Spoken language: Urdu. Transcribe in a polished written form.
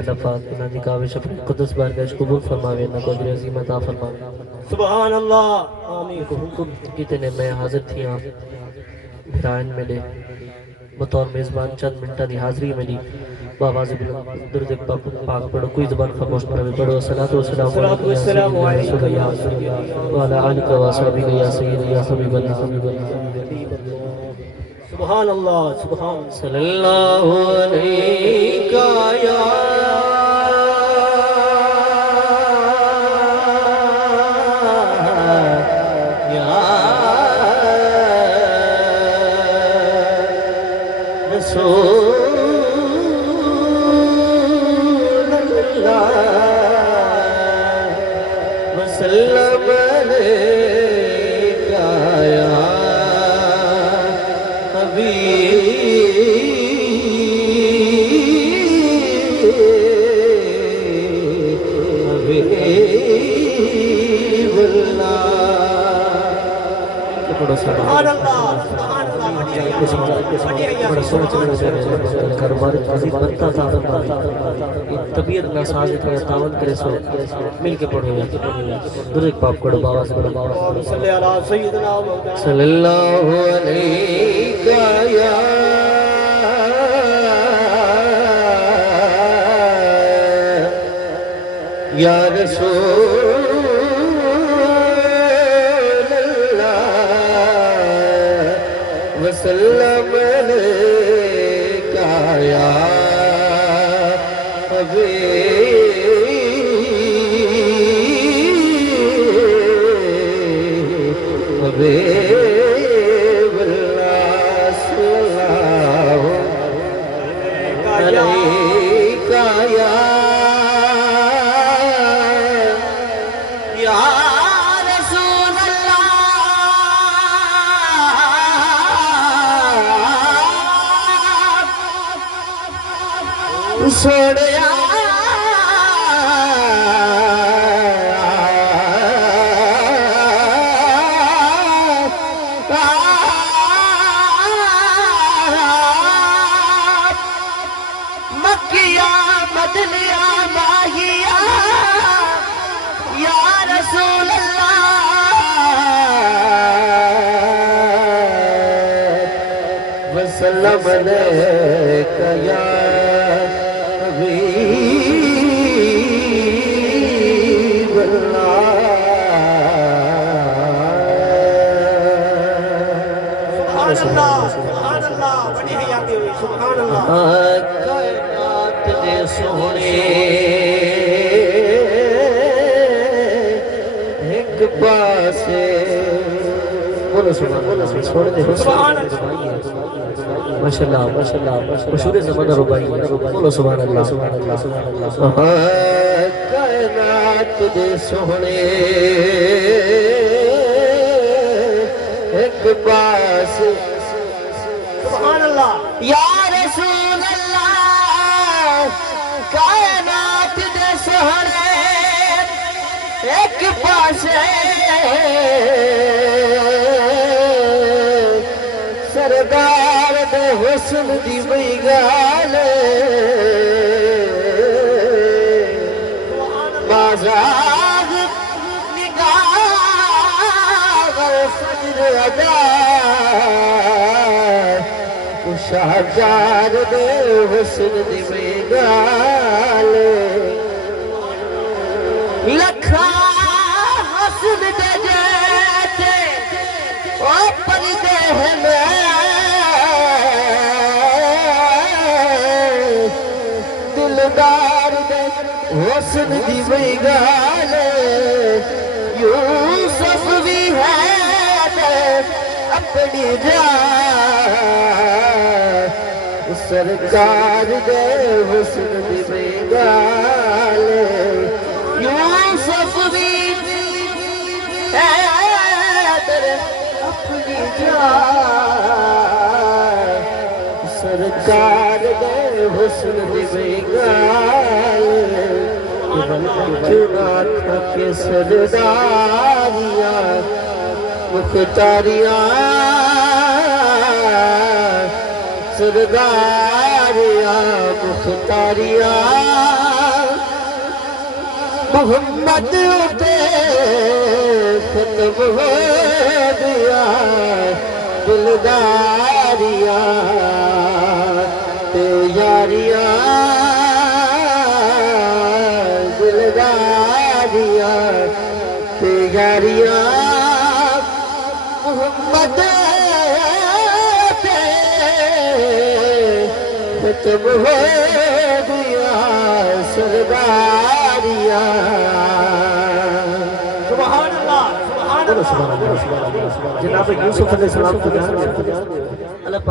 اللہ پاک انہاں دی کاوش اپنے قدس بارگاہ قبول فرماوے، انہاں کو اجر عظیم عطا فرماوے۔ سبحان اللہ آمین۔ کو حکم کتنے میں حاضر تھی آپ بھرائن ملے بطور میزبان چند منٹہ دی حاضری ملی بابا بلند درد پاک پڑھو، کوئی زبان خاموش پڑھو، پڑھو الصلاۃ والسلام الصلاۃ والسلام علیکہ یا سیدی وعلی آلک و اصحابک یا سیدی یا حبیب اللہ۔ سبحان اللہ سبحان اللہ۔ صلی اللہ علیکہ یا رسول اللہ وسلم علیکہ یا حبیب اللہ۔ سبحان اللہ سبحان اللہ۔ بڑا سوچ کاروبار عظیم بنتا تھا، طبیعت ناساز تھا، تعاون کرے سو مل کے پڑھو یا درد پاک پڑھو بابا سے پڑھو بابا صلی اللہ سیدنا مولانا صلی اللہ علیکہ یا رسول وسلم علیکہ یا حبیب اللہ صلی اللہ علیکہ یا رسول اللہ سوڑیا مکیہ مدنیہ ماہیہ یا رسول اللہ وسلم علیکہ یا حبیب اللہ۔ سبحان اللہ سبحان اللہ۔ بڑی حیاتی ہوئی سبحان اللہ۔ کائنات دے سونے ایک پاسے بولو سبحان اللہ چھوڑ دے سبحان اللہ۔ ماشاءاللہ ماشاءاللہ مشہور زمانہ ربائی بولو سبحان اللہ سبحان اللہ سبحان اللہ۔ کائنات دے سونے ایک پاسے سبحان اللہ۔ یا رسول اللہ کائنات دے سہرے ایک پاسے سردار دے حسن دی بئی گال بازار نگاہ فجر ادا شہزاد دے حسن دی میگال لکھا حسن دے جیتے او پردے ہیں دلدار دے حسن دی میگال یوسف بھی ہے اپنی جان سرکار دے حسن دی میگال یوسف بھی ہے اپنی جان سرکار دے حسن دی میگال چنا تھا کے سرداریاں مختاریاں سرداریاں مختاریاں محمد اتے ختم ہو گیا دلداریاں تے یاریاں دلداریاں تے یاریاں محمد تے ختم ہو گیا سرداریاں سبحان اللہ سبحان اللہ جناب یوسف علیہ السلام کو جان